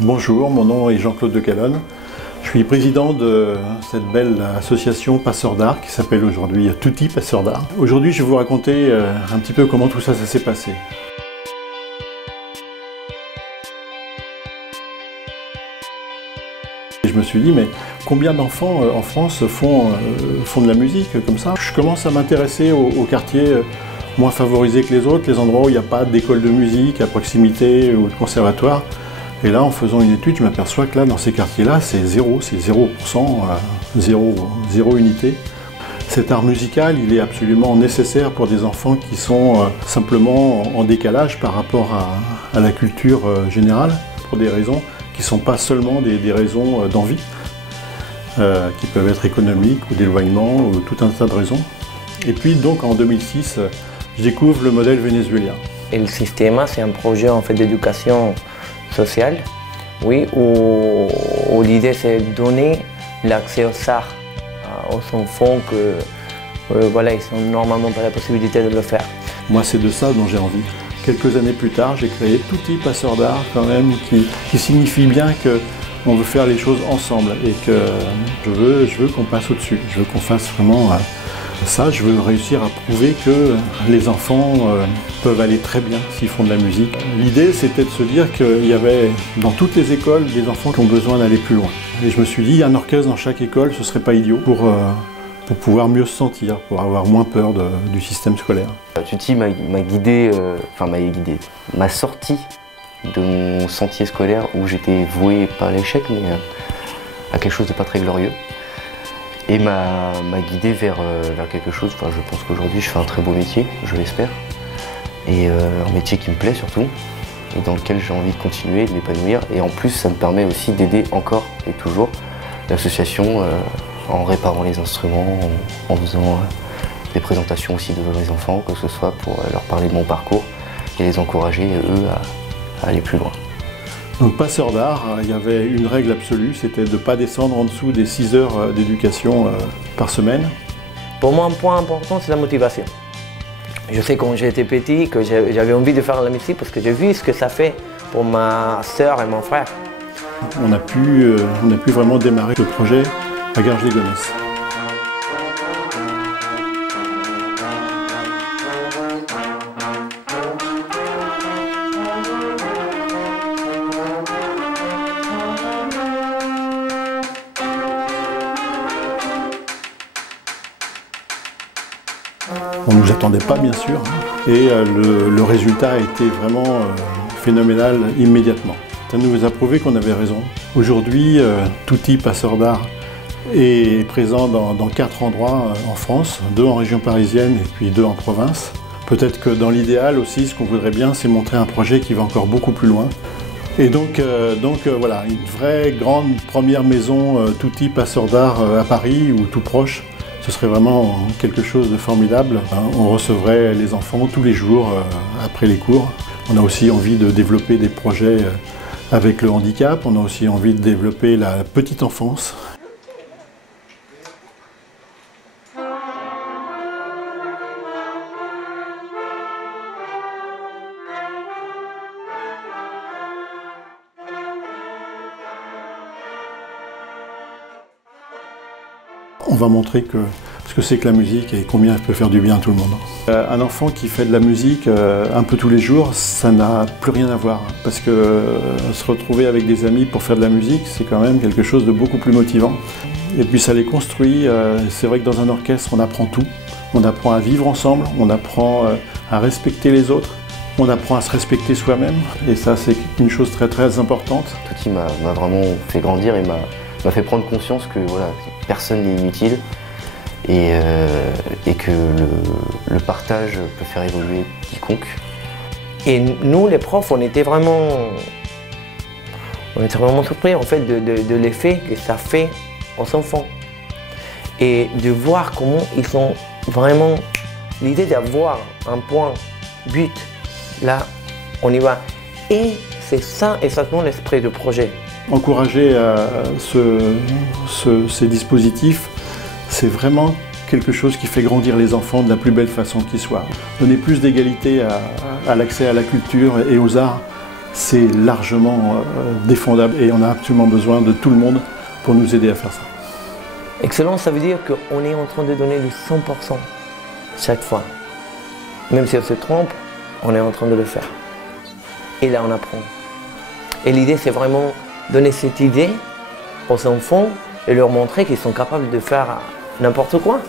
Bonjour, mon nom est Jean-Claude de Calonne. Je suis président de cette belle association Passeurs d'Art qui s'appelle aujourd'hui Tutti Passeurs d'Art. Aujourd'hui, je vais vous raconter un petit peu comment tout ça s'est passé. Et je me suis dit, mais combien d'enfants en France font de la musique comme ça? Je commence à m'intéresser aux quartiers moins favorisés que les autres, les endroits où il n'y a pas d'école de musique à proximité ou de conservatoire. Et là, en faisant une étude, je m'aperçois que là, dans ces quartiers-là, c'est 0%, zéro unité. Cet art musical, il est absolument nécessaire pour des enfants qui sont simplement en décalage par rapport à la culture générale, pour des raisons qui ne sont pas seulement des raisons d'envie, qui peuvent être économiques ou d'éloignement ou tout un tas de raisons. Et puis donc en 2006, je découvre le modèle vénézuélien. Et le système, c'est un projet en fait d'éducation sociale, oui, où l'idée c'est de donner l'accès aux arts aux enfants que voilà, ils n'ont normalement pas la possibilité de le faire. Moi, c'est de ça dont j'ai envie. Quelques années plus tard, j'ai créé Tutti Passeurs d'Art quand même, qui signifie bien qu'on veut faire les choses ensemble et que je veux qu'on passe au-dessus. Je veux qu'on fasse vraiment ça. Je veux réussir à prouver que les enfants peuvent aller très bien s'ils font de la musique. L'idée, c'était de se dire qu'il y avait dans toutes les écoles des enfants qui ont besoin d'aller plus loin. Et je me suis dit, un orchestre dans chaque école, ce serait pas idiot pour pouvoir mieux se sentir, pour avoir moins peur du système scolaire. Tutti m'a guidé, m'a sorti de mon sentier scolaire où j'étais voué pas à l'échec, mais à quelque chose de pas très glorieux. Et m'a guidé vers quelque chose. Enfin, je pense qu'aujourd'hui je fais un très beau métier, je l'espère. Et un métier qui me plaît surtout, et dans lequel j'ai envie de continuer, de m'épanouir. Et en plus, ça me permet aussi d'aider encore et toujours l'association en réparant les instruments, en faisant des présentations aussi devant les enfants, que ce soit pour leur parler de mon parcours et les encourager, eux, à aller plus loin. Donc Passeurs d'Art, il y avait une règle absolue, c'était de ne pas descendre en dessous des 6 heures d'éducation par semaine. Pour moi, un point important, c'est la motivation. Je sais quand j'étais petit que j'avais envie de faire la musique parce que j'ai vu ce que ça fait pour ma sœur et mon frère. On a pu vraiment démarrer le projet à Garges-les-Gonesse. On ne nous attendait pas, bien sûr, et le résultat a été vraiment phénoménal immédiatement. Ça nous a prouvé qu'on avait raison. Aujourd'hui, Tutti Passeurs d'Art est présent dans 4 endroits en France, 2 en région parisienne et puis 2 en province. Peut-être que dans l'idéal aussi, ce qu'on voudrait bien, c'est montrer un projet qui va encore beaucoup plus loin. Et donc voilà, une vraie grande première maison Tutti Passeurs d'Art à Paris ou tout proche. Ce serait vraiment quelque chose de formidable. On recevrait les enfants tous les jours après les cours. On a aussi envie de développer des projets avec le handicap. On a aussi envie de développer la petite enfance. On va montrer ce que c'est que la musique et combien elle peut faire du bien à tout le monde. Un enfant qui fait de la musique un peu tous les jours, ça n'a plus rien à voir. Parce que se retrouver avec des amis pour faire de la musique, c'est quand même quelque chose de beaucoup plus motivant. Et puis ça les construit. C'est vrai que dans un orchestre, on apprend tout. On apprend à vivre ensemble, on apprend à respecter les autres, on apprend à se respecter soi-même. Et ça, c'est une chose très très importante. Tutti m'a vraiment fait grandir et m'a fait prendre conscience que voilà, personne n'est inutile et que le partage peut faire évoluer quiconque. Et nous, les profs, on était vraiment surpris en fait de l'effet que ça fait aux enfants. Et de voir comment ils sont vraiment... L'idée d'avoir un point, but, là, on y va. Et c'est ça exactement l'esprit du projet. Encourager ces dispositifs, c'est vraiment quelque chose qui fait grandir les enfants de la plus belle façon qui soit. Donner plus d'égalité à l'accès à la culture et aux arts, c'est largement défendable et on a absolument besoin de tout le monde pour nous aider à faire ça. Excellence, ça veut dire qu'on est en train de donner le 100% chaque fois. Même si on se trompe, on est en train de le faire. Et là, on apprend. Et l'idée, c'est vraiment donner cette idée aux enfants et leur montrer qu'ils sont capables de faire n'importe quoi.